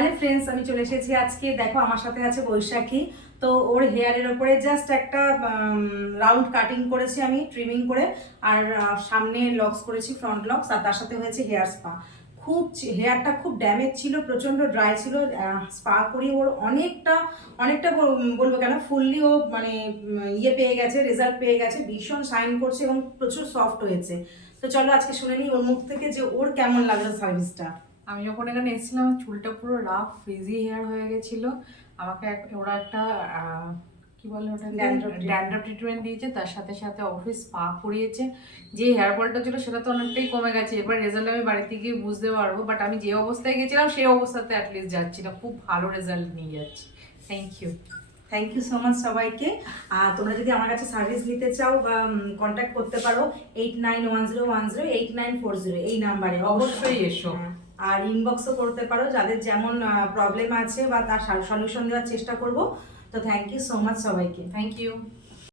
Hello friends, আমি চলে এসেছি আজকে। দেখো আমার সাথে আছে বৈশাখী। তো ওর হেয়ারের ওপরে জাস্ট একটা রাউন্ড কাটিং করেছি আমি, ট্রিমিং করে। আর সামনে লক্স করেছি, ফ্রন্ট লক্স। আর তার সাথে হয়েছে হেয়ার স্পা। খুব হেয়ারটা খুব ড্যামেজ ছিল, প্রচণ্ড ড্রাই ছিল। স্পা করি ওর অনেকটা অনেকটা বলবো কেন, ফুললি ও মানে ইয়ে পেয়ে গেছে, রেজাল্ট পেয়ে গেছে, ভীষণ শাইন করছে এবং প্রচুর সফট হয়েছে। তো চলো আজকে শুনে নিই ওর মুখ থেকে যে ওর কেমন লাগলো সার্ভিসটা। আমি যখন এখানে এসেছিলাম আমার চুলটা পুরো রাফ ফ্রিজি হেয়ার হয়ে গেছিল। আমাকে ওরা একটা কি বলে ওটাকে ড্যান্ড্রাফ ট্রিটমেন্ট দিয়েছে, তার সাথে সাথে অবশ্যই স্পা করিয়েছে। যে হেয়ার ফলটা ছিল সেটা তো অনেকটাই কমে গেছে। এবার রেজাল্ট আমি বাড়িতে গিয়ে বুঝতে পারবো, বাট আমি যে অবস্থায় গেছিলাম সেই অবস্থাতে অ্যাটলিস্ট যাচ্ছি না, খুব ভালো রেজাল্ট নিয়ে যাচ্ছি। Thank you. Thank you so much সবাইকে। আর তোমরা যদি আমার কাছে সার্ভিস নিতে চাও বা কন্ট্যাক্ট করতে পারো 8910108940 এই নাম্বারে অবশ্যই এসো। আর ইনবক্সও করতে পারো, যাদের যেমন প্রবলেম আছে বা তার সলিউশন দেওয়ার চেষ্টা করব। তো থ্যাংক ইউ সো মাচ সবাইকে। Thank you.